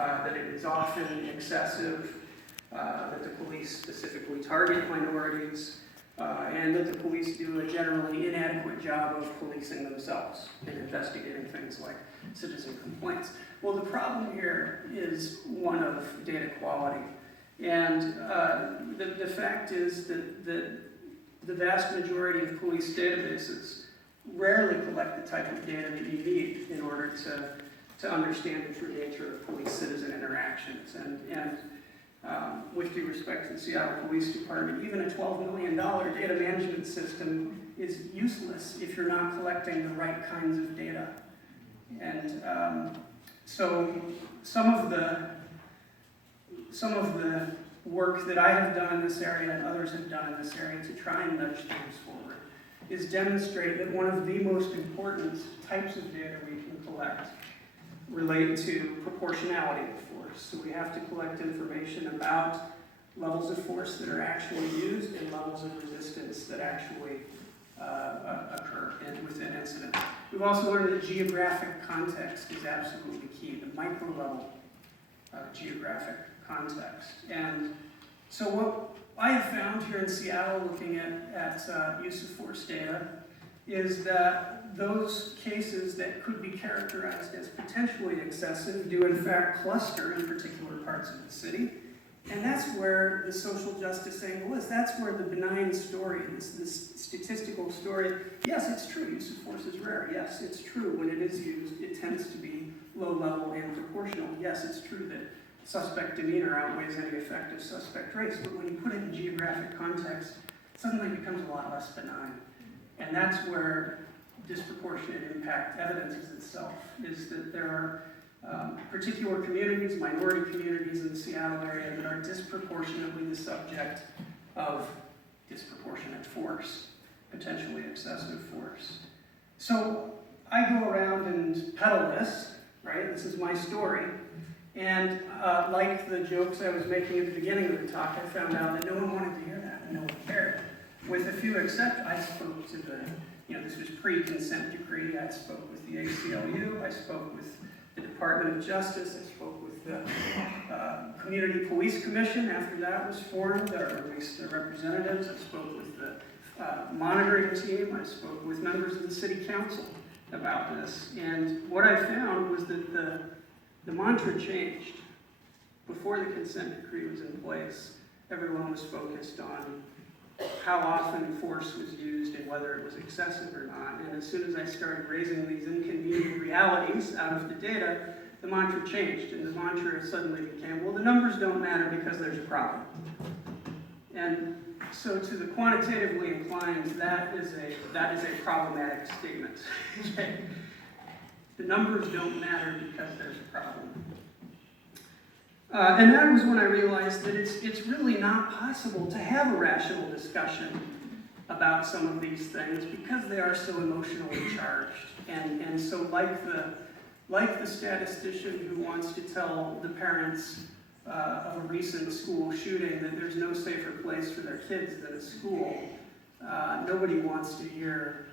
that it is often excessive, that the police specifically target minorities, and that the police do a generally inadequate job of policing themselves and investigating things like citizen complaints. Well, the problem here is one of data quality. And the fact is that the vast majority of police databases rarely collect the type of data that you need in order to understand the true nature of police-citizen interactions. And with due respect to the Seattle Police Department, even a $12 million data management system is useless if you're not collecting the right kinds of data. And so some of the work that I have done in this area and others have done in this area to try and nudge things forward is demonstrate that one of the most important types of data we can collect relate to proportionality of force. So we have to collect information about levels of force that are actually used and levels of resistance that actually occur within incidents. We've also learned that geographic context is absolutely key, the micro level geographic context. And so what I have found here in Seattle looking at use of force data is that those cases that could be characterized as potentially excessive do in fact cluster in particular parts of the city. And that's where the social justice angle is. That's where the benign story, this statistical story, yes, it's true, use of force is rare. Yes, it's true, when it is used, it tends to be low level and proportional. Yes, it's true that suspect demeanor outweighs any effect of suspect race, but when you put it in geographic context, it suddenly becomes a lot less benign. And that's where disproportionate impact evidences itself, is that there are particular communities, minority communities in the Seattle area that are disproportionately the subject of disproportionate force, potentially excessive force. So I go around and peddle this, right? This is my story. And like the jokes I was making at the beginning of the talk, I found out that no one wanted to hear that and no one cared. With a few exceptions, I spoke to this was pre-consent decree, I spoke with the ACLU, I spoke with the Department of Justice, I spoke with the Community Police Commission after that was formed, or at least their representatives, I spoke with the monitoring team, I spoke with members of the City Council about this. And what I found was that the mantra changed. Before the consent decree was in place, everyone was focused on how often force was used and whether it was excessive or not. And as soon as I started raising these inconvenient realities out of the data, the mantra changed. And the mantra suddenly became, well, the numbers don't matter because there's a problem. And so to the quantitatively inclined, that is a problematic statement. The numbers don't matter because there's a problem. And that was when I realized that it's really not possible to have a rational discussion about some of these things because they are so emotionally charged. And so like the statistician who wants to tell the parents of a recent school shooting that there's no safer place for their kids than a school, nobody wants to hear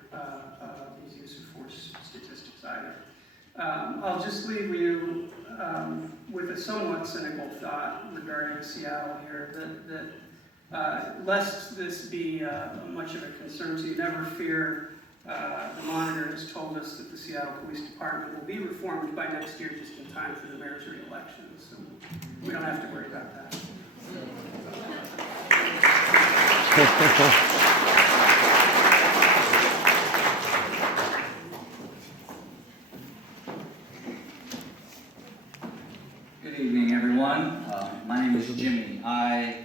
these use of force statistics either. I'll just leave you with a somewhat cynical thought regarding Seattle here, that lest this be much of a concern to you, never fear. The Monitor has told us that the Seattle Police Department will be reformed by next year just in time for the mayor's re-election, so we don't have to worry about that. Good evening, everyone. My name is Jimmy. I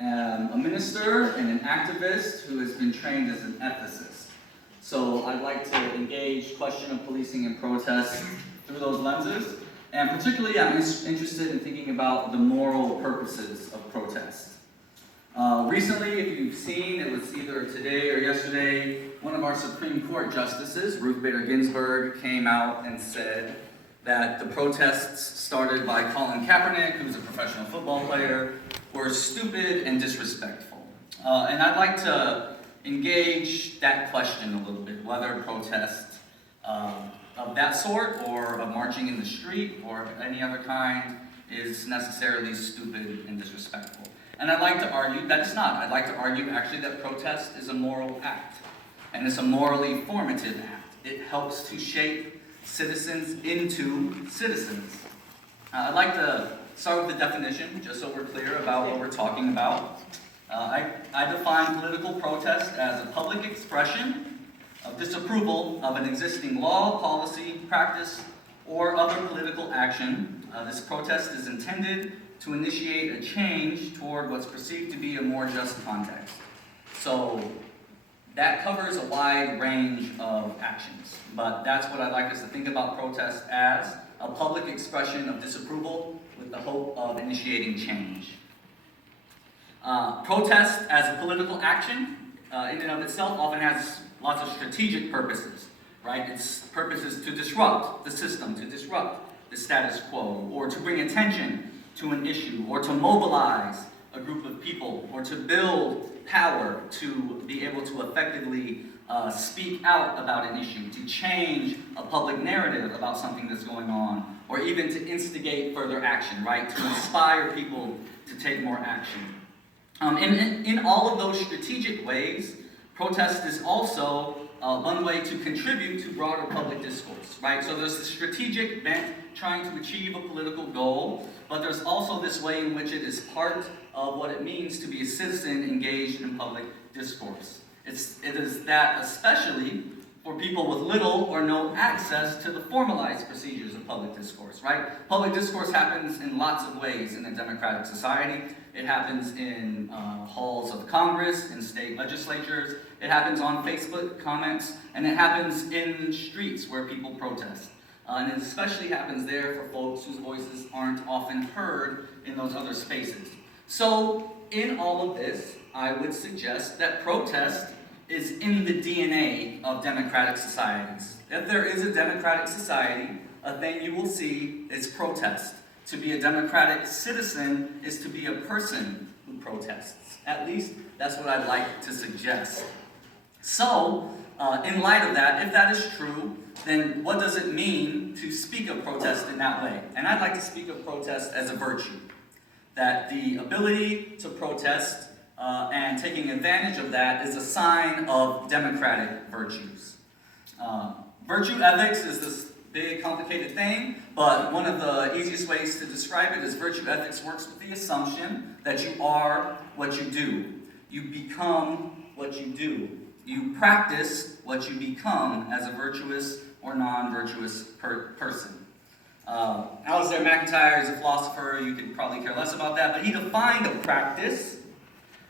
am a minister and an activist who has been trained as an ethicist. So I'd like to engage question of policing and protest through those lenses. And particularly, I'm interested in thinking about the moral purposes of protest. Recently, if you've seen, it was either today or yesterday, one of our Supreme Court justices, Ruth Bader Ginsburg, came out and said that the protests started by Colin Kaepernick, who's a professional football player, were stupid and disrespectful. And I'd like to engage that question a little bit, whether protest of that sort, or of marching in the street, or any other kind, is necessarily stupid and disrespectful. And I'd like to argue that it's not. I'd like to argue actually that protest is a moral act, and it's a morally formative act. It helps to shape citizens into citizens. I'd like to start with the definition, just so we're clear about what we're talking about. I define political protest as a public expression of disapproval of an existing law, policy, practice, or other political action. This protest is intended to initiate a change toward what's perceived to be a more just context. So that covers a wide range of actions, but that's what I'd like us to think about protest as: a public expression of disapproval with the hope of initiating change. Protest as a political action, in and of itself, often has lots of strategic purposes, right? Its purpose is to disrupt the system, to disrupt the status quo, or to bring attention to an issue, or to mobilize a group of people, or to build power to be able to effectively speak out about an issue, to change a public narrative about something that's going on, or even to instigate further action, right? To inspire people to take more action. In all of those strategic ways, protest is also one way to contribute to broader public discourse, right? So there's the strategic bent trying to achieve a political goal, but there's also this way in which it is part of what it means to be a citizen engaged in public discourse. It is that especially for people with little or no access to the formalized procedures of public discourse, right? Public discourse happens in lots of ways in a democratic society. It happens in halls of Congress, in state legislatures. It happens on Facebook comments, and it happens in streets where people protest. And it especially happens there for folks whose voices aren't often heard in those other spaces. So, in all of this, I would suggest that protest is in the DNA of democratic societies. If there is a democratic society, a thing you will see is protest. To be a democratic citizen is to be a person who protests. At least, that's what I'd like to suggest. So, in light of that, if that is true, then what does it mean to speak of protest in that way? And I'd like to speak of protest as a virtue. That the ability to protest and taking advantage of that is a sign of democratic virtues. Virtue ethics is this big, complicated thing, but one of the easiest ways to describe it is virtue ethics works with the assumption that you are what you do. You become what you do. You practice what you become as a virtuous or non-virtuous person. Alasdair MacIntyre is a philosopher. You could probably care less about that, but he defined a practice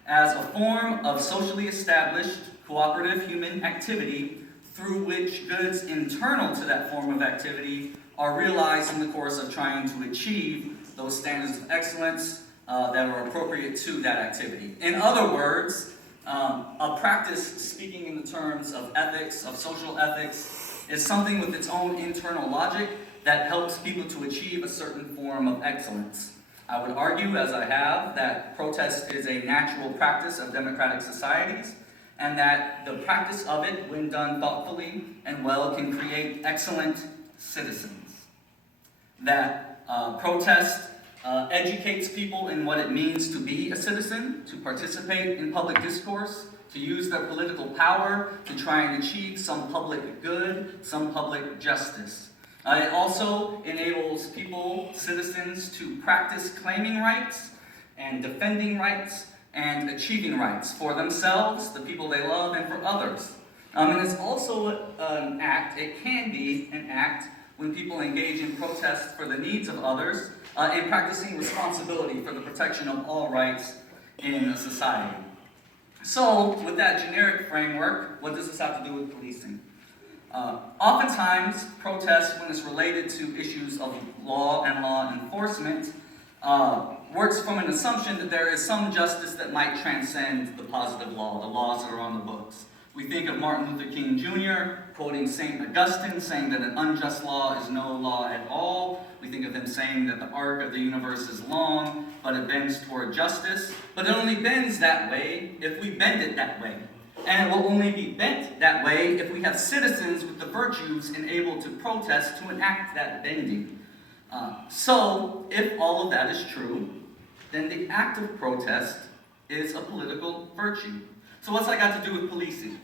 as a form of socially established cooperative human activity through which goods internal to that form of activity are realized in the course of trying to achieve those standards of excellence that are appropriate to that activity. In other words, a practice, speaking in the terms of ethics, of social ethics, is something with its own internal logic that helps people to achieve a certain form of excellence. I would argue, as I have, that protest is a natural practice of democratic societies, and that the practice of it, when done thoughtfully and well, can create excellent citizens. That protest educates people in what it means to be a citizen, to participate in public discourse, to use their political power to try and achieve some public good, some public justice. It also enables people, citizens, to practice claiming rights and defending rights and achieving rights for themselves, the people they love, and for others. And it's also an act, it can be an act, when people engage in protest for the needs of others, in practicing responsibility for the protection of all rights in a society. So, with that generic framework, what does this have to do with policing? Oftentimes, protest, when it's related to issues of law and law enforcement, works from an assumption that there is some justice that might transcend the positive law, the laws that are on the books. We think of Martin Luther King Jr. quoting St. Augustine, saying that an unjust law is no law at all. We think of him saying that the arc of the universe is long, but it bends toward justice. But it only bends that way if we bend it that way. And it will only be bent that way if we have citizens with the virtues and able to protest to enact that bending. So, if all of that is true, then the act of protest is a political virtue. So what's that got to do with policing?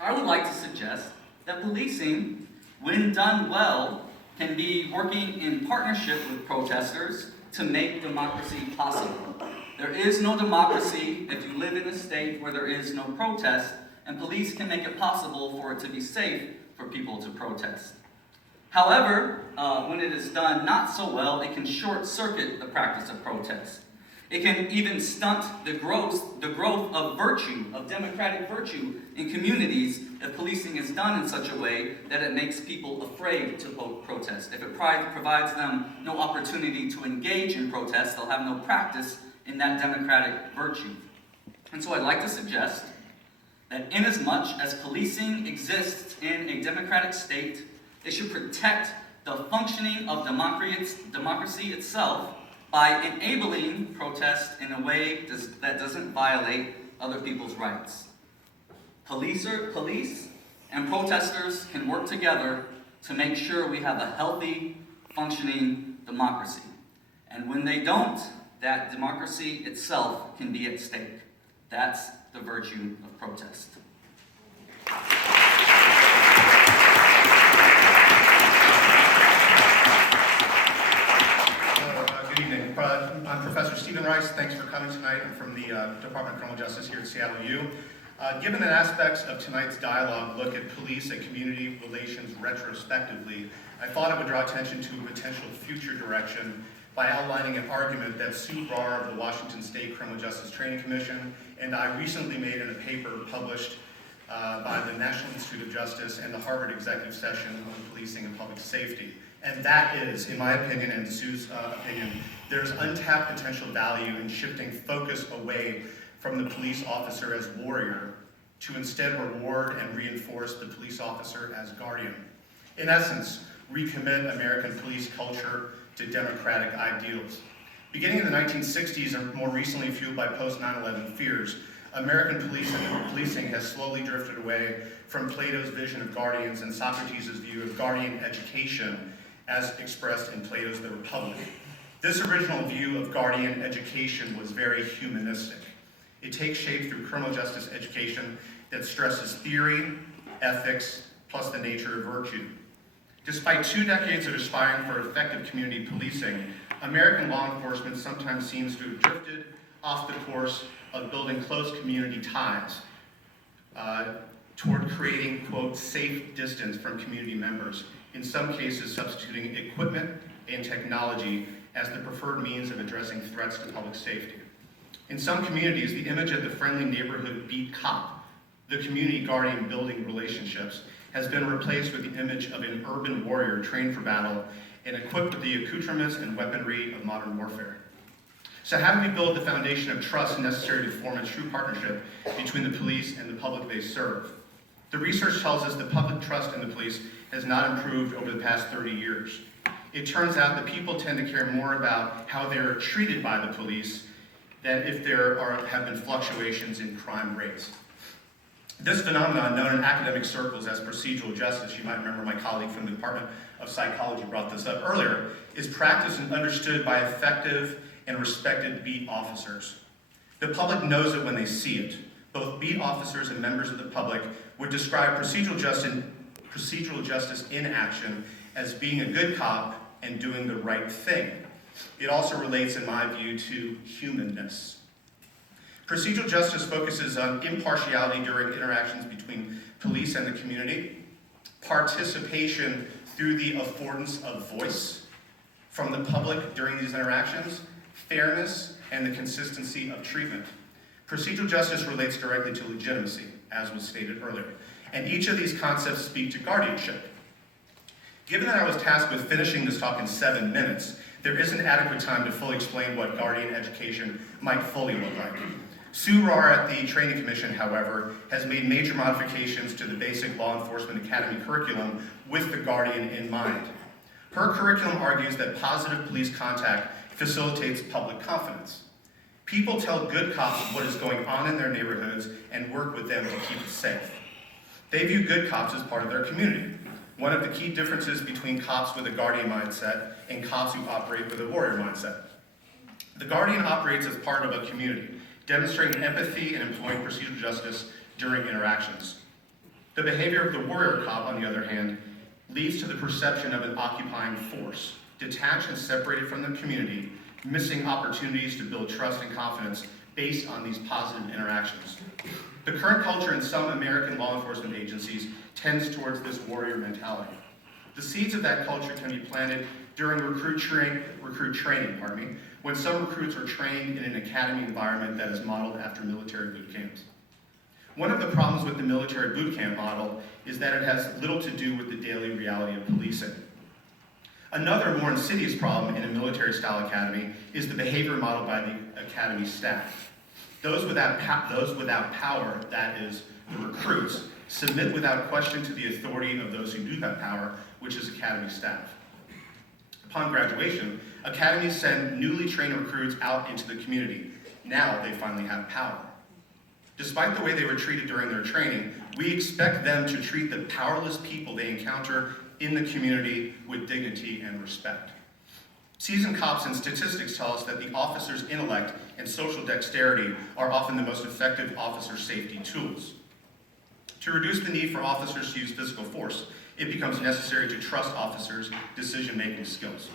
I would like to suggest that policing, when done well, can be working in partnership with protesters to make democracy possible. There is no democracy if you live in a state where there is no protest, and police can make it possible for it to be safe for people to protest. However, when it is done not so well, it can short-circuit the practice of protest. It can even stunt the growth of virtue, of democratic virtue in communities if policing is done in such a way that it makes people afraid to protest. If it provides them no opportunity to engage in protest, they'll have no practice in that democratic virtue. And so I'd like to suggest that inasmuch as policing exists in a democratic state, it should protect the functioning of democracy itself by enabling protest in a way that doesn't violate other people's rights. Police and protesters can work together to make sure we have a healthy, functioning democracy. And when they don't, that democracy itself can be at stake. That's the virtue of protest. Good evening. I'm Professor Stephen Rice. Thanks for coming tonight. I'm from the Department of Criminal Justice here at Seattle U. Given that aspects of tonight's dialogue look at police and community relations retrospectively, I thought I would draw attention to a potential future direction by outlining an argument that Sue Barr of the Washington State Criminal Justice Training Commission and I recently made in a paper published by the National Institute of Justice and the Harvard Executive Session on Policing and Public Safety. And that is, in my opinion and Sue's opinion, there's untapped potential value in shifting focus away from the police officer as warrior to instead reward and reinforce the police officer as guardian. In essence, recommit American police culture to democratic ideals. Beginning in the 1960s and more recently fueled by post-9/11 fears, American policing has slowly drifted away from Plato's vision of guardians and Socrates' view of guardian education as expressed in Plato's The Republic. This original view of guardian education was very humanistic. It takes shape through criminal justice education that stresses theory, ethics, plus the nature of virtue. Despite 2 decades of aspiring for effective community policing, American law enforcement sometimes seems to have drifted off the course of building close community ties toward creating, quote, safe distance from community members, in some cases substituting equipment and technology as the preferred means of addressing threats to public safety. In some communities, the image of the friendly neighborhood beat cop, the community guardian building relationships, has been replaced with the image of an urban warrior trained for battle and equipped with the accoutrements and weaponry of modern warfare. So how do we build the foundation of trust necessary to form a true partnership between the police and the public they serve? The research tells us that public trust in the police has not improved over the past 30 years. It turns out that people tend to care more about how they're treated by the police than if there have been fluctuations in crime rates. This phenomenon, known in academic circles as procedural justice, you might remember my colleague from the Department of Psychology brought this up earlier, is practiced and understood by effective and respected beat officers. The public knows it when they see it. Both beat officers and members of the public would describe procedural justice in action as being a good cop and doing the right thing. It also relates, in my view, to humanness. Procedural justice focuses on impartiality during interactions between police and the community, participation through the affordance of voice from the public during these interactions, fairness, and the consistency of treatment. Procedural justice relates directly to legitimacy, as was stated earlier, and each of these concepts speak to guardianship. Given that I was tasked with finishing this talk in 7 minutes, there isn't adequate time to fully explain what guardian education might fully look like. Sue Barr at the Training Commission, however, has made major modifications to the basic law enforcement academy curriculum with the guardian in mind. Her curriculum argues that positive police contact facilitates public confidence. People tell good cops what is going on in their neighborhoods and work with them to keep it safe. They view good cops as part of their community. One of the key differences between cops with a guardian mindset and cops who operate with a warrior mindset. The guardian operates as part of a community, demonstrating empathy and employing procedural justice during interactions. The behavior of the warrior cop, on the other hand, leads to the perception of an occupying force, detached and separated from the community, missing opportunities to build trust and confidence based on these positive interactions. The current culture in some American law enforcement agencies tends towards this warrior mentality. The seeds of that culture can be planted during recruit training, when some recruits are trained in an academy environment that is modeled after military boot camps. One of the problems with the military boot camp model is that it has little to do with the daily reality of policing. Another more insidious problem in a military-style academy is the behavior modeled by the academy staff. Those without power, that is, the recruits, submit without question to the authority of those who do have power, which is academy staff. Upon graduation, academies send newly trained recruits out into the community. Now they finally have power. Despite the way they were treated during their training, we expect them to treat the powerless people they encounter in the community with dignity and respect. Seasoned cops and statistics tell us that the officer's intellect and social dexterity are often the most effective officer safety tools. To reduce the need for officers to use physical force, it becomes necessary to trust officers' decision-making skills.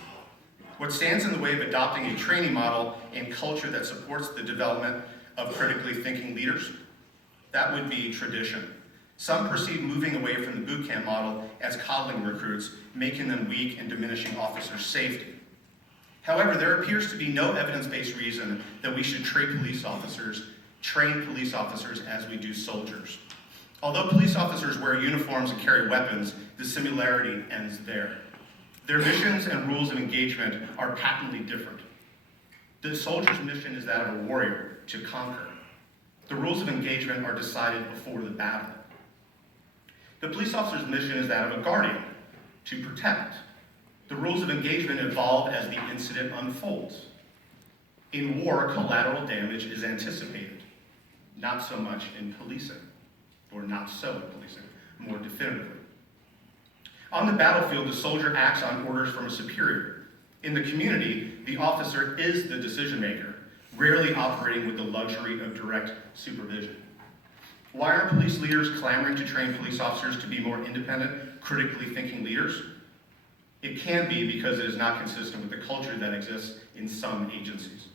What stands in the way of adopting a training model and culture that supports the development of critically thinking leaders? That would be tradition. Some perceive moving away from the boot camp model as coddling recruits, making them weak and diminishing officers' safety. However, there appears to be no evidence-based reason that we should train police officers as we do soldiers. Although police officers wear uniforms and carry weapons, the similarity ends there. Their missions and rules of engagement are patently different. The soldier's mission is that of a warrior, to conquer. The rules of engagement are decided before the battle. The police officer's mission is that of a guardian, to protect. The rules of engagement evolve as the incident unfolds. In war, collateral damage is anticipated. Not so much in policing, or not so in policing, more definitively. On the battlefield, the soldier acts on orders from a superior. In the community, the officer is the decision maker, rarely operating with the luxury of direct supervision. Why are police leaders clamoring to train police officers to be more independent, critically thinking leaders? It can be because it is not consistent with the culture that exists in some agencies.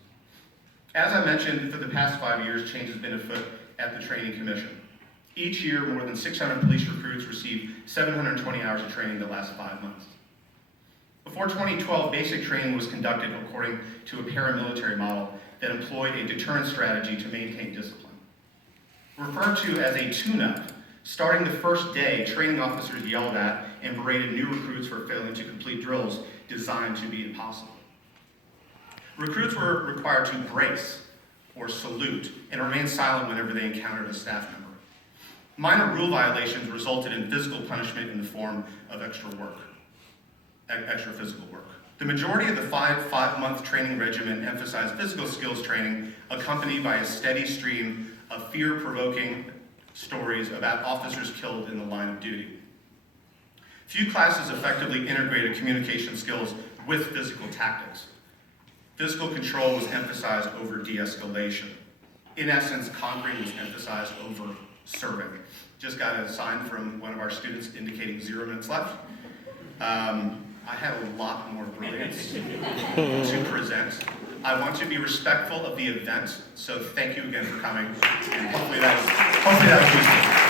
As I mentioned, for the past 5 years, change has been afoot at the Training Commission. Each year, more than 600 police recruits receive 720 hours of training the last 5 months. Before 2012, basic training was conducted according to a paramilitary model that employed a deterrent strategy to maintain discipline. Referred to as a tune-up, starting the first day, training officers yelled at and berated new recruits for failing to complete drills designed to be impossible. Recruits were required to brace or salute and remain silent whenever they encountered a staff member. Minor rule violations resulted in physical punishment in the form of extra physical work. The majority of the five-month training regimen emphasized physical skills training accompanied by a steady stream of fear-provoking stories about officers killed in the line of duty. Few classes effectively integrated communication skills with physical tactics. Physical control was emphasized over de-escalation. In essence, conquering was emphasized over serving. Just got a sign from one of our students indicating 0 minutes left. I had a lot more brilliance to present. I want to be respectful of the event, so thank you again for coming, and hopefully that was useful.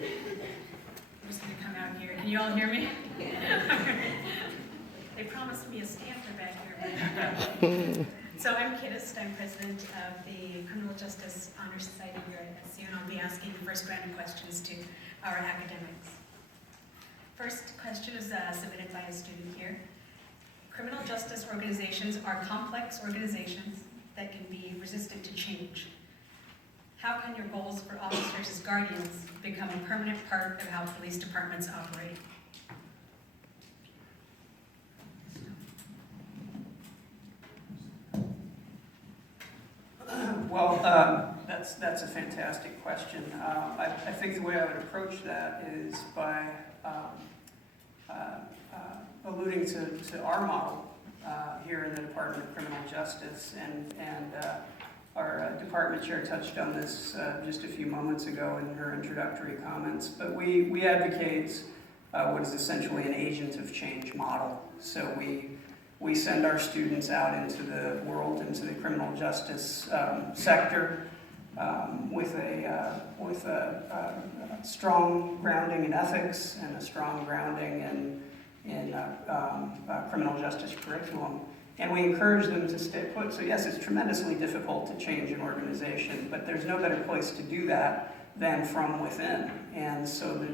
I'm just going to come out here. Can you all hear me? They promised me a staffer back here. So I'm Kittist. I'm president of the Criminal Justice Honor Society here at SU, and I'll be asking the first round of questions to our academics. First question is submitted by a student here. Criminal justice organizations are complex organizations that can be resistant to change? How can your goals for officers as guardians become a permanent part of how police departments operate? Well, that's a fantastic question. I think the way I would approach that is by alluding to our model here in the Department of Criminal Justice, and our department chair touched on this just a few moments ago in her introductory comments. But we advocate what is essentially an agent of change model. So we send our students out into the world, into the criminal justice sector, with a strong grounding in ethics and a strong grounding in criminal justice curriculum. And we encourage them to stay put. So yes, it's tremendously difficult to change an organization, but there's no better place to do that than from within. And so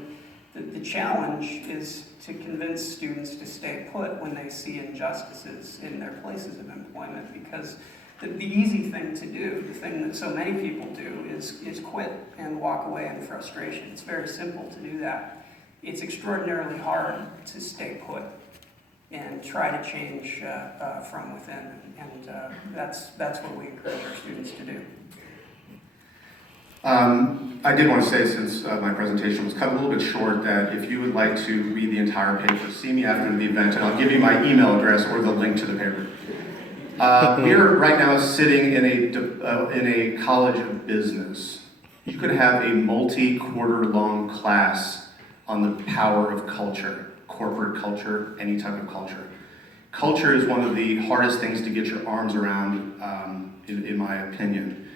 the challenge is to convince students to stay put when they see injustices in their places of employment, because the easy thing to do, the thing that so many people do, is quit and walk away in frustration. It's very simple to do that. It's extraordinarily hard to stay put and try to change from within, and that's what we encourage our students to do. I did want to say, since my presentation was cut a little bit short, that if you would like to read the entire paper, see me after the event, and I'll give you my email address or the link to the paper. We are right now sitting in a college of business. You could have a multi-quarter long class on the power of culture, corporate culture, any type of culture. Culture is one of the hardest things to get your arms around, in my opinion.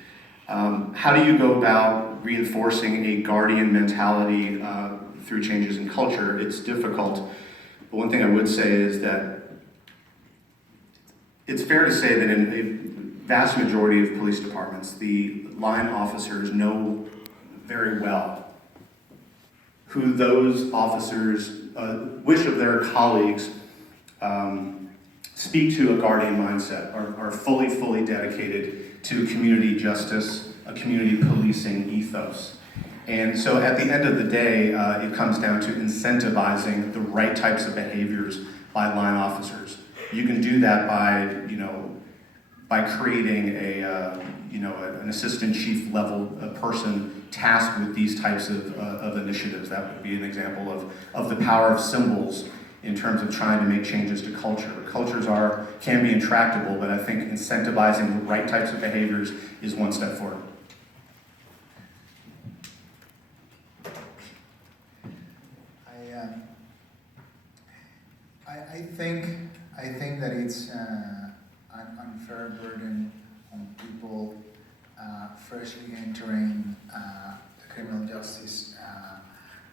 How do you go about reinforcing a guardian mentality through changes in culture? It's difficult, but one thing I would say is that it's fair to say that in a vast majority of police departments, the line officers know very well who those officers, which of their colleagues speak to a guardian mindset, are fully dedicated to community justice, a community policing ethos. And so at the end of the day, it comes down to incentivizing the right types of behaviors by line officers. You can do that by creating an assistant chief level person tasked with these types of initiatives. That would be an example of the power of symbols in terms of trying to make changes to culture. Cultures can be intractable, but I think incentivizing the right types of behaviors is one step forward. I think that it's an unfair burden on people freshly entering the criminal justice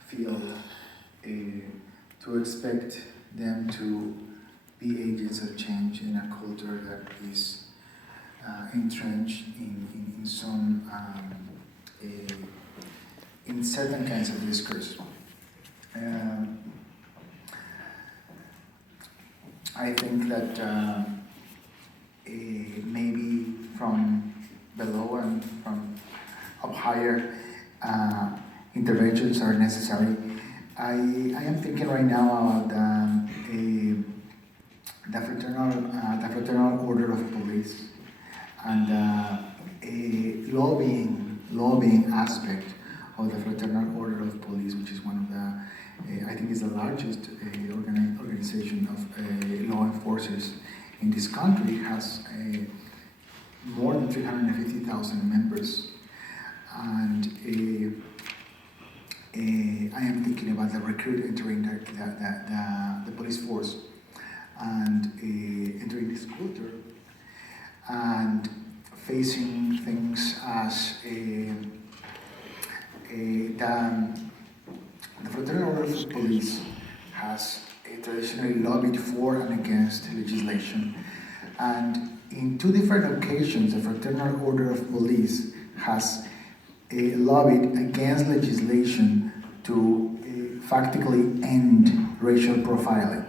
field to expect them to be agents of change in a culture that is entrenched in some in certain kinds of discourse. I think that maybe from below and from up higher, interventions are necessary. I am thinking right now about the fraternal order of police and a lobbying aspect of the fraternal order of police, which is one of the, I think is the largest organization of law enforcers in this country. It has more than 350,000 members, and I am thinking about the recruit entering the police force and entering this culture and facing things as the fraternal order of police has traditionally lobbied for and against legislation, and in two different occasions the fraternal order of police has lobbied against legislation to factically end racial profiling.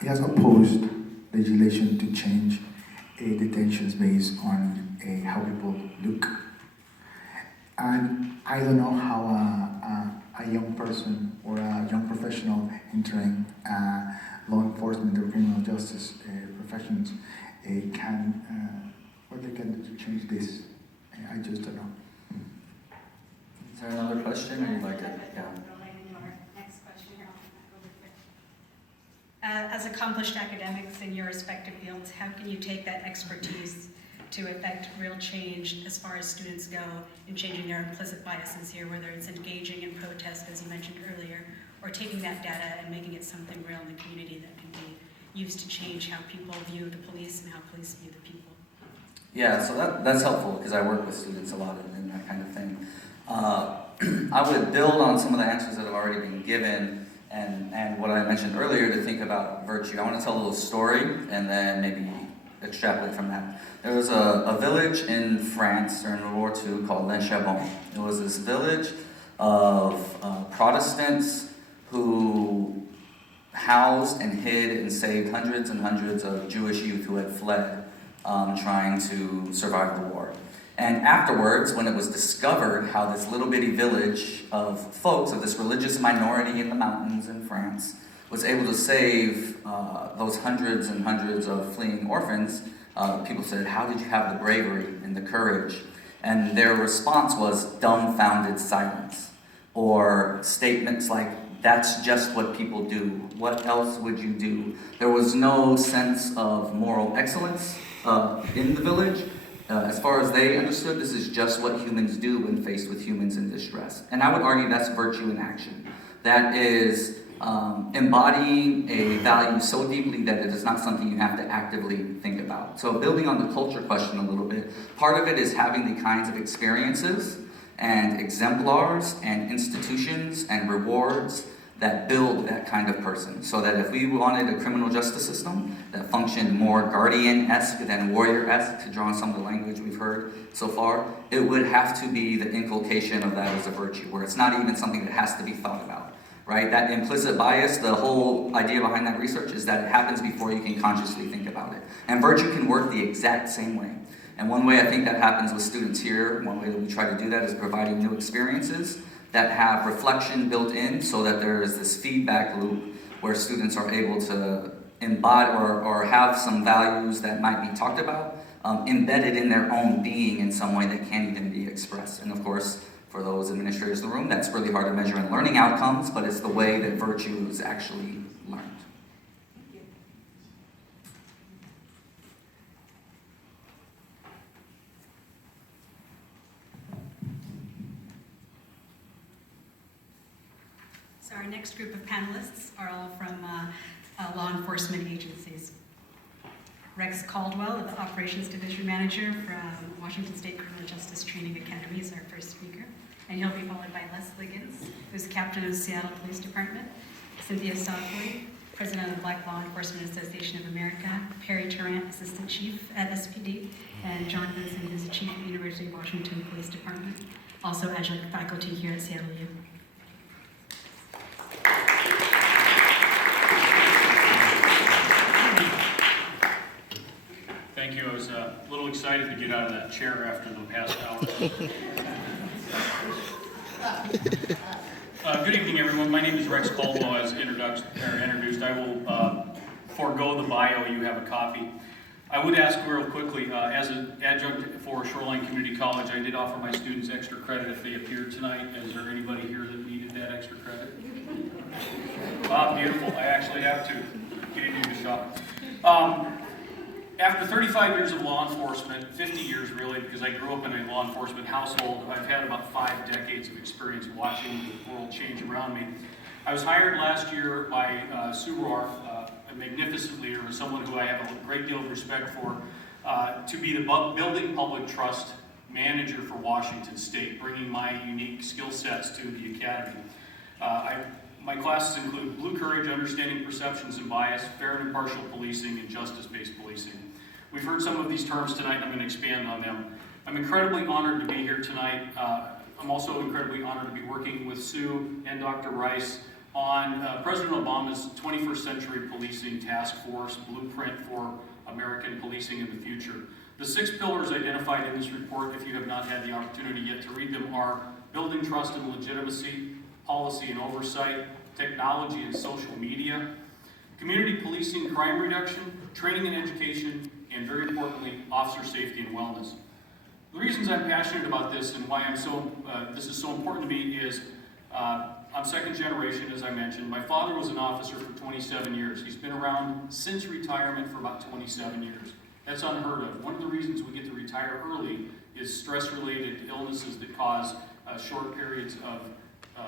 It has opposed legislation to change detentions based on how people look. And I don't know how a young person or a young professional entering law enforcement or criminal justice professions what they can do to change this. I just don't know. Is there another question, or you'd like to? Yeah. Next question here. As accomplished academics in your respective fields, how can you take that expertise to effect real change as far as students go in changing their implicit biases here, whether it's engaging in protest, as you mentioned earlier, or taking that data and making it something real in the community that can be used to change how people view the police and how police view the people? Yeah, so that's helpful because I work with students a lot in that kind of thing. I would build on some of the answers that have already been given and what I mentioned earlier to think about virtue. I want to tell a little story and then maybe extrapolate from that. There was a village in France during World War II called Les Chabons. It was this village of Protestants who housed and hid and saved hundreds and hundreds of Jewish youth who had fled trying to survive the war. And afterwards, when it was discovered how this little bitty village of folks, of this religious minority in the mountains in France, was able to save those hundreds and hundreds of fleeing orphans, people said, how did you have the bravery and the courage? And their response was dumbfounded silence, or statements like, that's just what people do. What else would you do? There was no sense of moral excellence in the village. As far as they understood, this is just what humans do when faced with humans in distress. And I would argue that's virtue in action. That is embodying a value so deeply that it is not something you have to actively think about. So building on the culture question a little bit, part of it is having the kinds of experiences and exemplars and institutions and rewards that build that kind of person. So that if we wanted a criminal justice system that functioned more guardian-esque than warrior-esque, to draw on some of the language we've heard so far, it would have to be the inculcation of that as a virtue, where it's not even something that has to be thought about, right? That implicit bias, the whole idea behind that research is that it happens before you can consciously think about it. And virtue can work the exact same way. And one way I think that happens with students here, one way that we try to do that is providing new experiences that have reflection built in so that there is this feedback loop where students are able to embody or have some values that might be talked about embedded in their own being in some way that can't even be expressed. And of course, for those administrators in the room, that's really hard to measure in learning outcomes, but it's the way that virtue is actually learned. So our next group of panelists are all from law enforcement agencies. Rex Caldwell, the Operations Division Manager from Washington State Criminal Justice Training Academy, is our first speaker. And he'll be followed by Les Liggins, who's Captain of the Seattle Police Department, Cynthia Lytle, President of the Black Law Enforcement Association of America, Perry Tarrant, Assistant Chief at SPD, and John Benson, who's the Chief of the University of Washington Police Department, also adjunct faculty here at Seattle Univ. Thank you. I was a little excited to get out of that chair after the past hour. Good evening, everyone. My name is Rex Caldwell, as introduced. I will forego the bio. You have a copy. I would ask real quickly, as an adjunct for Shoreline Community College, I did offer my students extra credit if they appeared tonight. Is there anybody here that needed that extra credit? Beautiful. I actually have two. Getting you to shop. After 35 years of law enforcement, 50 years really, because I grew up in a law enforcement household, I've had about 5 decades of experience watching the world change around me. I was hired last year by Sue Roark, a magnificent leader, someone who I have a great deal of respect for, to be the Building Public Trust Manager for Washington State, bringing my unique skill sets to the academy. My classes include Blue Courage, Understanding Perceptions and Bias, Fair and Impartial Policing, and Justice-Based Policing. We've heard some of these terms tonight, and I'm going to expand on them. I'm incredibly honored to be here tonight. I'm also incredibly honored to be working with Sue and Dr. Rice on President Obama's 21st Century Policing Task Force Blueprint for American policing in the future. The 6 pillars identified in this report, if you have not had the opportunity yet to read them, are building trust and legitimacy, policy and oversight, technology and social media, community policing and crime reduction, training and education, and very importantly, officer safety and wellness. The reasons I'm passionate about this and why this is so important to me is I'm second generation, as I mentioned. My father was an officer for 27 years. He's been around since retirement for about 27 years. That's unheard of. One of the reasons we get to retire early is stress-related illnesses that cause short periods of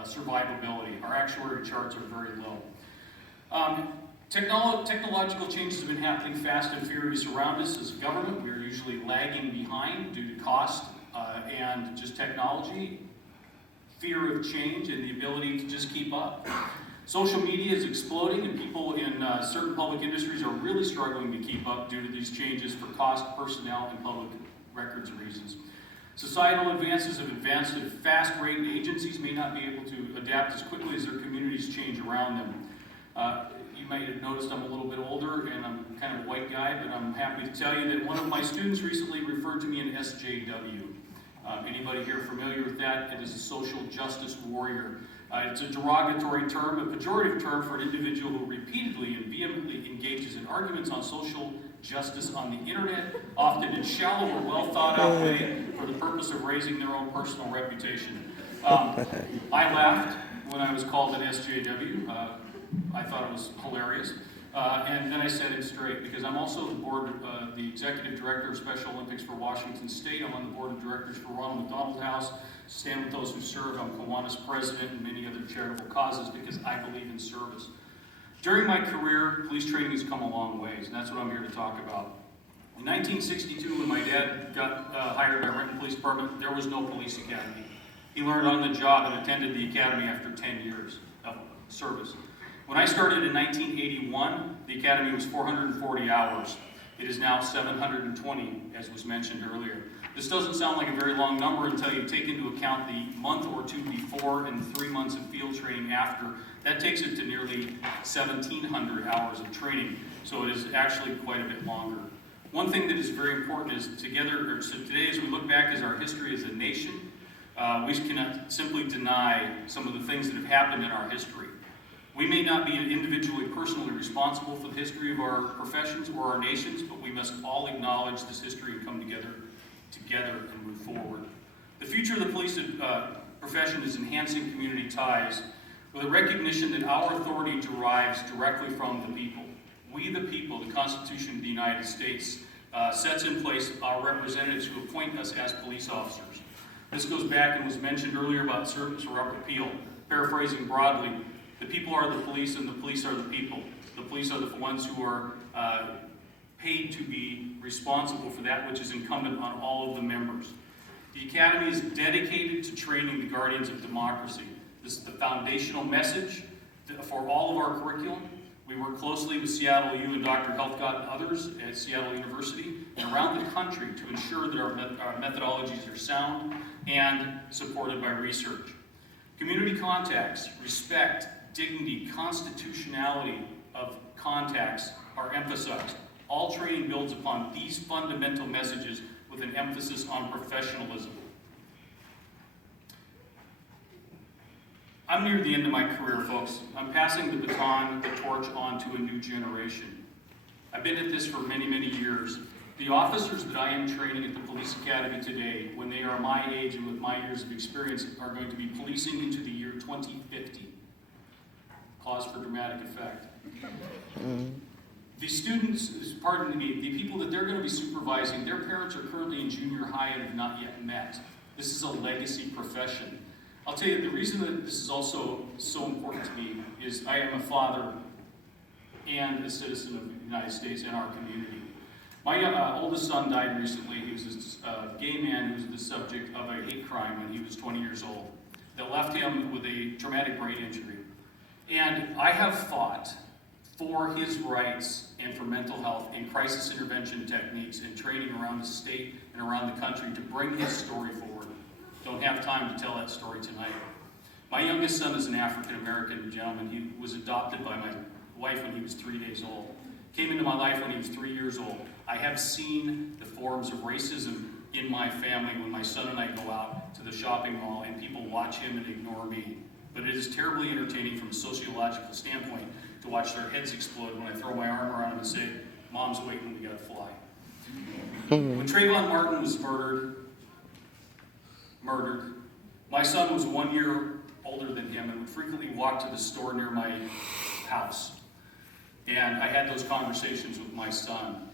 survivability. Our actuary charts are very low. Technological changes have been happening fast and furious around us. As a government, we are usually lagging behind due to cost and just technology, fear of change, and the ability to just keep up. Social media is exploding, and people in certain public industries are really struggling to keep up due to these changes for cost, personnel, and public records reasons. Societal advances have advanced at a fast rate, and agencies may not be able to adapt as quickly as their communities change around them. You might have noticed I'm a little bit older, and I'm kind of a white guy, but I'm happy to tell you that one of my students recently referred to me in SJW. Anybody here familiar with that? It is a social justice warrior. It's a derogatory term, a pejorative term for an individual who repeatedly and vehemently engages in arguments on social justice on the internet, often in shallow or well thought out way for the purpose of raising their own personal reputation. I laughed when I was called an SJW. I thought it was hilarious. And then I set it straight, because I'm also the executive director of Special Olympics for Washington State. I'm on the board of directors for Ronald McDonald House, Stand With Those Who Serve. I'm Kiwanis president and many other charitable causes because I believe in service. During my career, police training has come a long ways, and that's what I'm here to talk about. In 1962, when my dad got hired by Renton Police Department, there was no police academy. He learned on the job and attended the academy after 10 years of service. When I started in 1981, the academy was 440 hours. It is now 720, as was mentioned earlier. This doesn't sound like a very long number until you take into account the month or two before and 3 months of field training after. That takes it to nearly 1,700 hours of training, so it is actually quite a bit longer. One thing that is very important is today, as we look back as our history as a nation, we cannot simply deny some of the things that have happened in our history. We may not be individually, personally responsible for the history of our professions or our nations, but we must all acknowledge this history and come together and move forward. The future of the police profession is enhancing community ties with a recognition that our authority derives directly from the people. We the people, the Constitution of the United States, sets in place our representatives who appoint us as police officers. This goes back and was mentioned earlier about service or appeal. Paraphrasing broadly, the people are the police and the police are the people. The police are the ones who are paid to be responsible for that which is incumbent on all of the members. The Academy is dedicated to training the guardians of democracy. This is the foundational message for all of our curriculum. We work closely with Seattle Univ and Dr. Helfgott and others at Seattle University and around the country to ensure that our methodologies are sound and supported by research. Community contacts, respect, dignity, constitutionality of contacts are emphasized. All training builds upon these fundamental messages with an emphasis on professionalism. I'm near the end of my career, folks. I'm passing the baton, the torch on to a new generation. I've been at this for many, many years. The officers that I am training at the Police Academy today, when they are my age and with my years of experience, are going to be policing into the year 2050. Pause for dramatic effect. The students, pardon me, the people that they're going to be supervising, their parents are currently in junior high and have not yet met. This is a legacy profession. I'll tell you, the reason that this is also so important to me is I am a father and a citizen of the United States and our community. My oldest son died recently. He was a gay man who was the subject of a hate crime when he was 20 years old that left him with a traumatic brain injury. And I have fought for his rights and for mental health and crisis intervention techniques and training around the state and around the country to bring his story forward. Don't have time to tell that story tonight. My youngest son is an African-American gentleman. He was adopted by my wife when he was 3 days old. Came into my life when he was 3 years old. I have seen the forms of racism in my family when my son and I go out to the shopping mall and people watch him and ignore me. But it is terribly entertaining from a sociological standpoint to watch their heads explode when I throw my arm around them and say, Mom's waiting, we gotta fly. When Trayvon Martin was murdered, my son was 1 year older than him and would frequently walk to the store near my house. And I had those conversations with my son.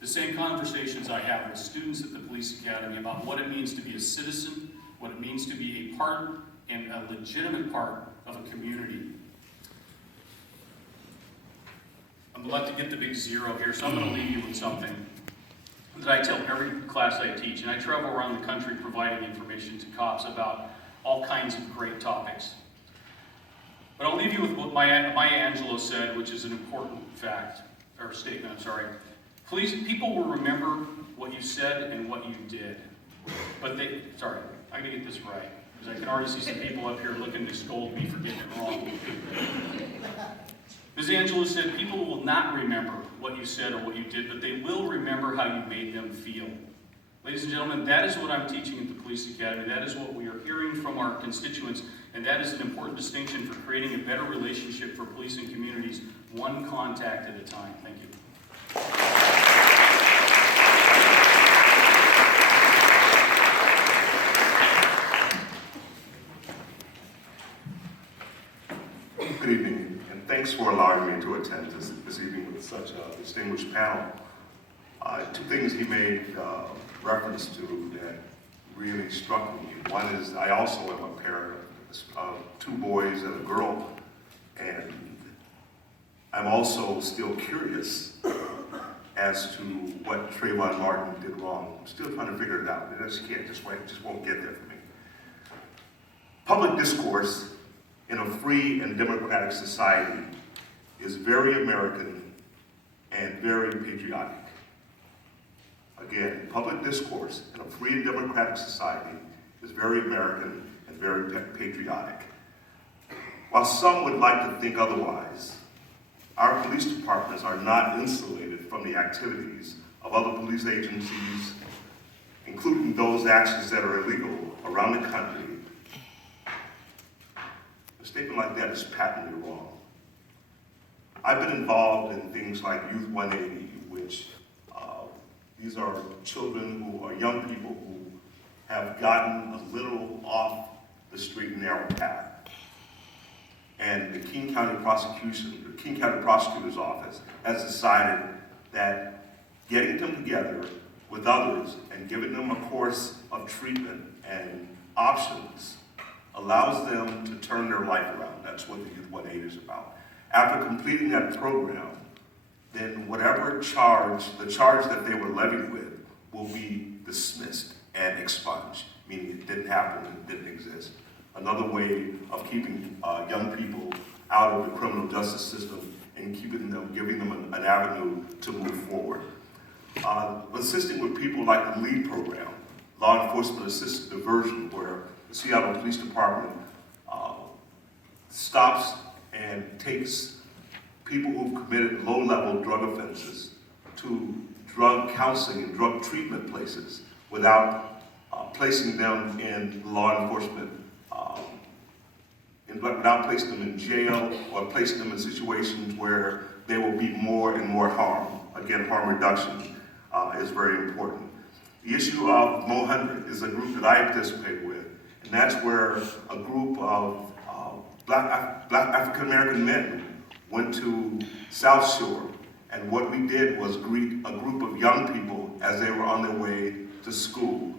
The same conversations I have with students at the police academy about what it means to be a citizen, what it means to be a part and a legitimate part of a community. I'm about to get the big zero here, so I'm going to leave you with something that I tell every class I teach. And I travel around the country providing information to cops about all kinds of great topics. But I'll leave you with what Maya Angelou said, which is an important fact, or statement, I'm sorry. People will remember what you said and what you did. But I'm going to get this right, because I can already see some people up here looking to scold me for getting it wrong. Ms. Angelou said, people will not remember what you said or what you did, but they will remember how you made them feel. Ladies and gentlemen, that is what I'm teaching at the Police Academy. That is what we are hearing from our constituents, and that is an important distinction for creating a better relationship for police and communities, one contact at a time. Thank you. Good evening, and thanks for allowing me to attend this evening with such a distinguished panel. Two things he made reference to that really struck me. One is I also am a parent of two boys and a girl, and I'm also still curious as to what Trayvon Martin did wrong. I'm still trying to figure it out. I just can't, just won't get there for me. Public discourse in a free and democratic society is very American and very patriotic. Again, public discourse in a free and democratic society is very American and very patriotic. While some would like to think otherwise, our police departments are not insulated from the activities of other police agencies, including those actions that are illegal around the country. A statement like that is patently wrong. I've been involved in things like Youth 180, which these are children who are young people who have gotten a little off the straight and narrow path. And the King County Prosecutor's Office has decided that getting them together with others and giving them a course of treatment and options allows them to turn their life around. That's what the Youth 180 is about. After completing that program, then whatever the charge that they were levied with will be dismissed and expunged, meaning it didn't happen and it didn't exist. Another way of keeping young people out of the criminal justice system and giving them an avenue to move forward. Assisting with people like the LEAD program, Law Enforcement Assisted Diversion, where the Seattle Police Department stops and takes people who've committed low-level drug offenses to drug counseling and drug treatment places without placing them in law enforcement, without placing them in jail or placing them in situations where there will be more and more harm. Again, harm reduction is very important. The issue of Mo 100 is a group that I participate with, and that's where a group of black African-American men went to South Shore, and what we did was greet a group of young people as they were on their way to school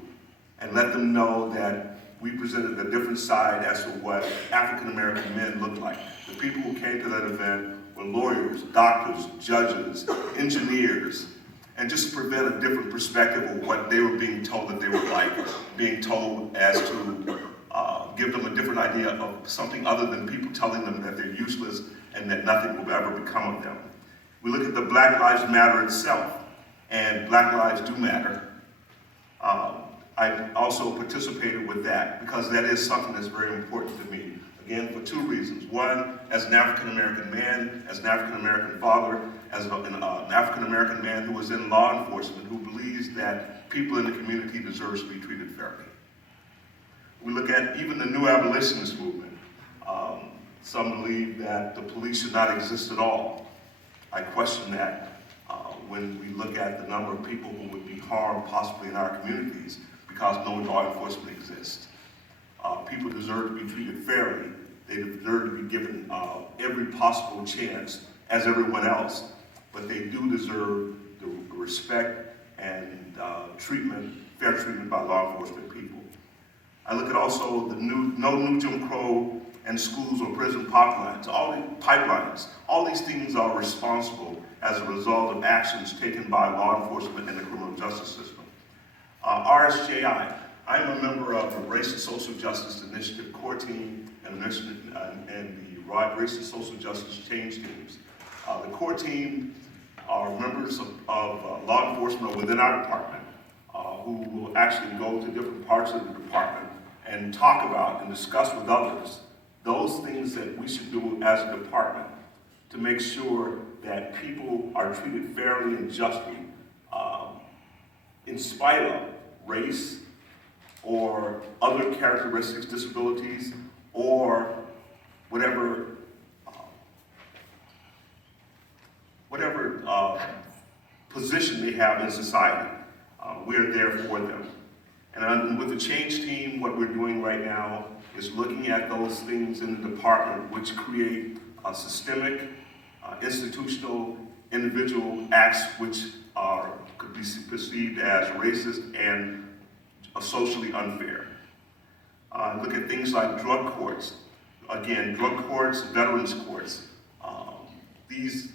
and let them know that we presented a different side as to what African-American men look like. The people who came to that event were lawyers, doctors, judges, engineers, and just to prevent a different perspective of what they were being told that they were like, being told as to give them a different idea of something other than people telling them that they're useless and that nothing will ever become of them. We look at the Black Lives Matter itself, and Black Lives Do Matter. I also participated with that because that is something that's very important to me. Again, for two reasons. One, as an African-American man, as an African-American father, as an African-American man who was in law enforcement who believes that people in the community deserve to be treated fairly. We look at even the new abolitionist movement. Some believe that the police should not exist at all. I question that when we look at the number of people who would be harmed possibly in our communities because no law enforcement exists. People deserve to be treated fairly. They deserve to be given every possible chance as everyone else, but they do deserve the respect and fair treatment by law enforcement people. I look at also the no new Jim Crow and schools or prison pipelines. All these things are responsible as a result of actions taken by law enforcement and the criminal justice system. RSJI, I am a member of the Race and Social Justice Initiative core team and the Race and Social Justice change teams. The core team are members of law enforcement within our department who will actually go to different parts of the department and talk about and discuss with others those things that we should do as a department to make sure that people are treated fairly and justly in spite of race or other characteristics, disabilities, or whatever position they have in society. We're there for them. And with the change team, what we're doing right now is looking at those things in the department which create systemic, institutional, individual acts which could be perceived as racist and socially unfair. Look at things like drug courts. Again, drug courts, veterans courts. These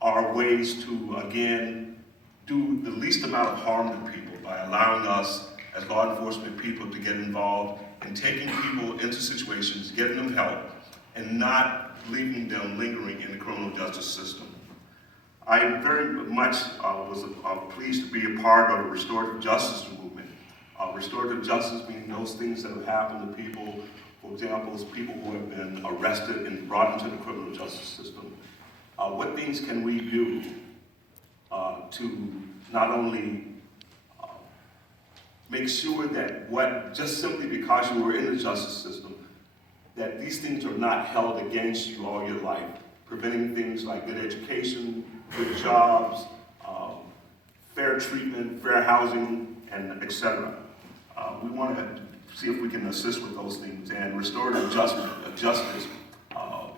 are ways to, again, do the least amount of harm to people by allowing us as law enforcement people to get involved in taking people into situations, getting them help, and not leaving them lingering in the criminal justice system. I very much was pleased to be a part of the restorative justice movement. Restorative justice meaning those things that have happened to people, for example, people who have been arrested and brought into the criminal justice system. What things can we do to not only make sure that just simply because you were in the justice system, that these things are not held against you all your life, preventing things like good education, good jobs, fair treatment, fair housing, and etc. We want to see if we can assist with those things. And restorative justice,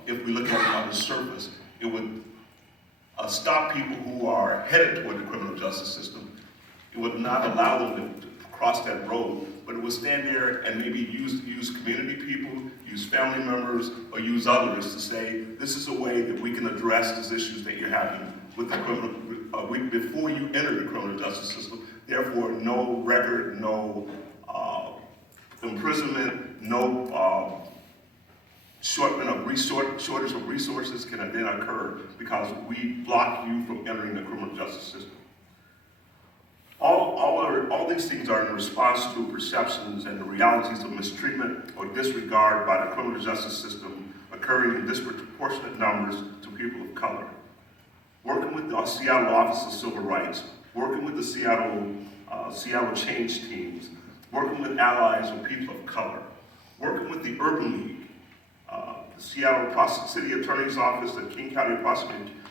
if we look at it on the surface, it would stop people who are headed toward the criminal justice system. It would not allow them to cross that road, but it would stand there and maybe use community people, use family members, or use others to say, this is a way that we can address these issues that you're having with the criminal, before you enter the criminal justice system. Therefore, no record, no imprisonment, no shortage of resources can then occur because we block you from entering the criminal justice system. All these things are in response to perceptions and the realities of mistreatment or disregard by the criminal justice system occurring in disproportionate numbers to people of color. Working with the Seattle Office of Civil Rights, working with the Seattle Change teams, working with allies of people of color, working with the Urban League, the Seattle City Attorney's Office, the King County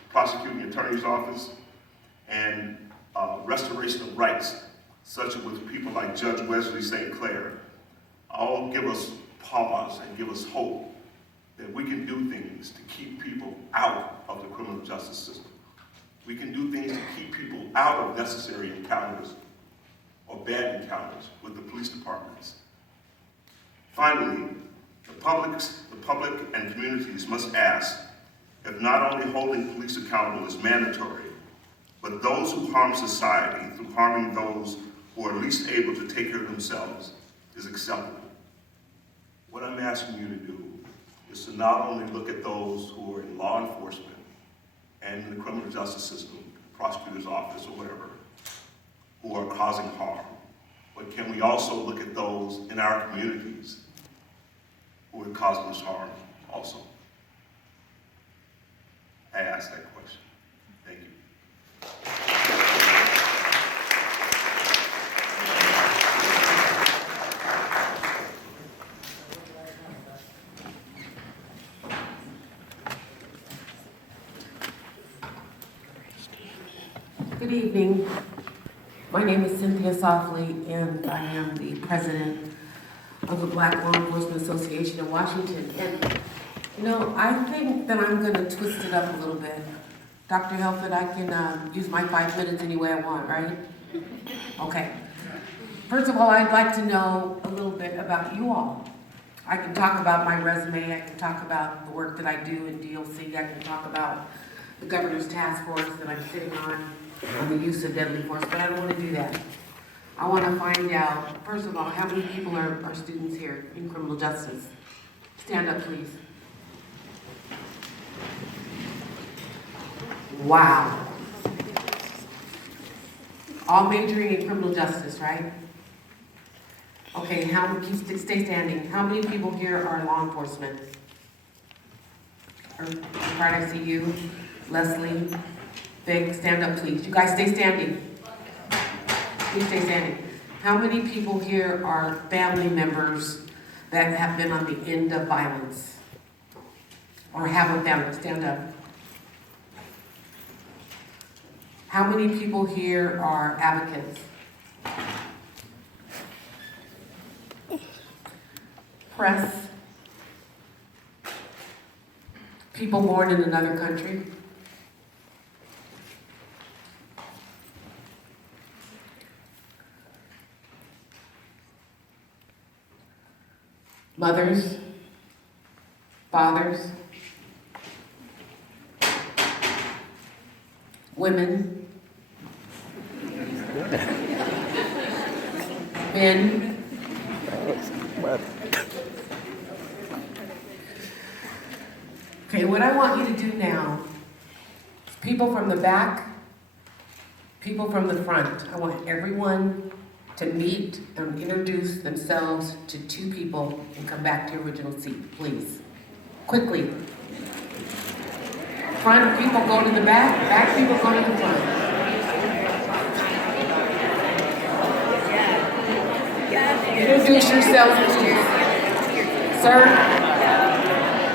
Prosecuting Attorney's Office, and restoration of rights, such as with people like Judge Wesley St. Clair, all give us pause and give us hope that we can do things to keep people out of the criminal justice system. We can do things to keep people out of necessary encounters or bad encounters with the police departments. Finally, the public and communities must ask if not only holding police accountable is mandatory, but those who harm society through harming those who are least able to take care of themselves is acceptable. What I'm asking you to do is to not only look at those who are in law enforcement and in the criminal justice system, prosecutor's office or whatever, who are causing harm, but can we also look at those in our communities who are causing us harm also? I asked that question. Thank you. My name is Cynthia Lytle, and I am the president of the Black Law Enforcement Association in Washington. And, you know, I think that I'm gonna twist it up a little bit. Dr. Helford, I can use my 5 minutes any way I want, right? Okay. First of all, I'd like to know a little bit about you all. I can talk about my resume, I can talk about the work that I do in DLC, I can talk about the governor's task force that I'm sitting on the use of deadly force, but I don't want to do that. I want to find out, first of all, how many people are students here in criminal justice? Stand up, please. Wow. All majoring in criminal justice, right? Okay, stay standing. How many people here are law enforcement? Right, I see you. Leslie, Vic, stand up, please. You guys stay standing. Please stay standing. How many people here are family members that have been on the end of violence? Or have a family? Stand up. How many people here are advocates? Press. People born in another country. Mothers, fathers, women, men. Okay, what I want you to do now, people from the back, people from the front, I want everyone to meet and introduce themselves to 2 people and come back to your original seat, please. Quickly. Front people go to the back, back people go to the front. Introduce yourselves, please. Sir,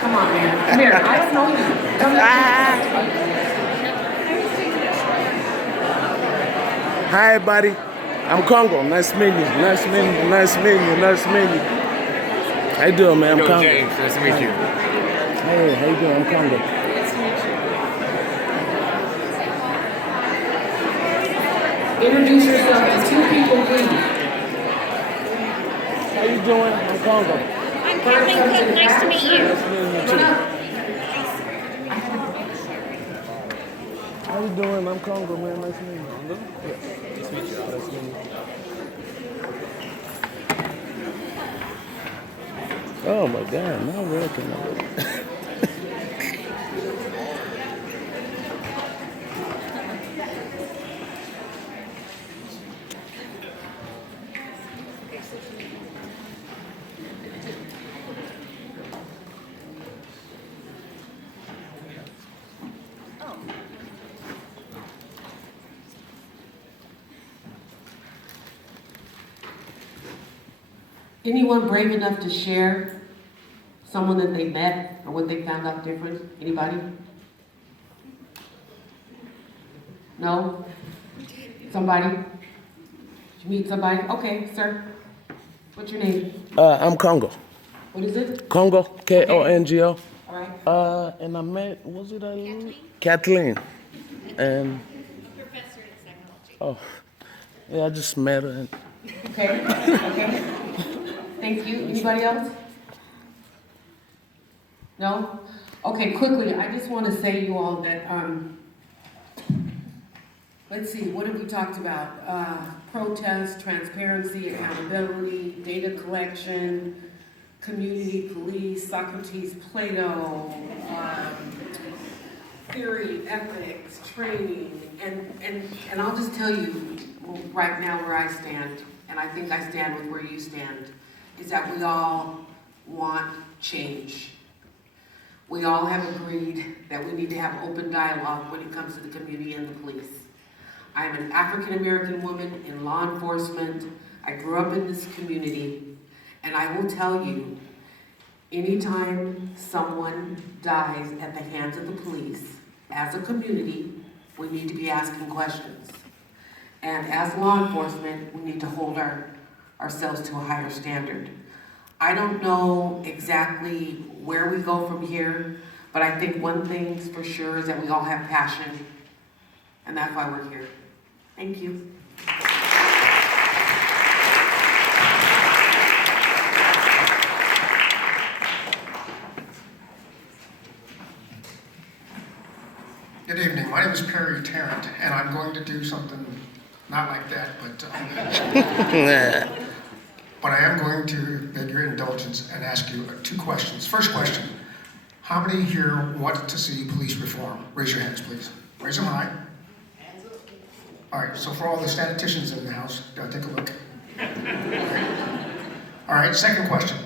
come on, man. Come here. I don't know you. Come here. Hi, buddy. I'm Congo. Nice meeting you. Nice meeting you. Nice meeting you. Nice meeting you. How you doing, man? I'm Congo. James. Nice to meet you. Hey, how you doing? I'm Congo. Introduce yourself to 2 people, please. How you doing? I'm Congo. I'm Kathleen Cook. Nice to meet you. Nice meeting you too. How you doing? I'm Congo, man. Nice meeting you. Congo? Yeah. Nice to meet you. Nice meeting you. Oh my God! Not working. Anyone brave enough to share someone that they met or what they found out different? Anybody? No? Somebody? Did you meet somebody? Okay, sir. What's your name? I'm Congo. What is it? Congo. Kongo. All right. And I met, was it Kathleen? Kathleen. And Professor in psychology. oh, yeah, I just met her. And Okay. Okay. Thank you. Anybody else? No? Okay, quickly, I just want to say you all that, let's see, what have we talked about? Protest, transparency, accountability, data collection, community police, Socrates, Plato, theory, ethics, training, and I'll just tell you right now where I stand, and I think I stand with where you stand, is that we all want change. We all have agreed that we need to have open dialogue when it comes to the community and the police. I am an African-American woman in law enforcement. I grew up in this community, and I will tell you, anytime someone dies at the hands of the police, as a community, we need to be asking questions. And as law enforcement, we need to hold ourselves to a higher standard. I don't know exactly where we go from here, but I think one thing's for sure is that we all have passion, and that's why we're here. Thank you. Good evening. My name is Perry Tarrant, and I'm going to do something not like that, but I am going to beg your indulgence and ask you 2 questions. First question, how many here want to see police reform? Raise your hands, please. Raise them high. All right, so for all the statisticians in the house, take a look. All right, second question.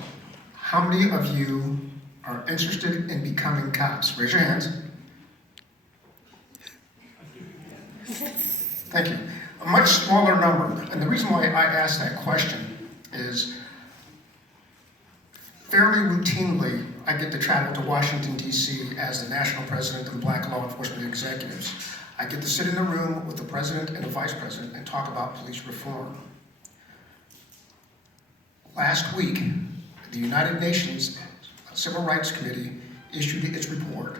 How many of you are interested in becoming cops? Raise your hands. Thank you. A much smaller number, and the reason why I asked that question is fairly routinely I get to travel to Washington, D.C. as the national president of the Black Law Enforcement Executives. I get to sit in a room with the president and the vice president and talk about police reform. Last week, the United Nations Civil Rights Committee issued its report,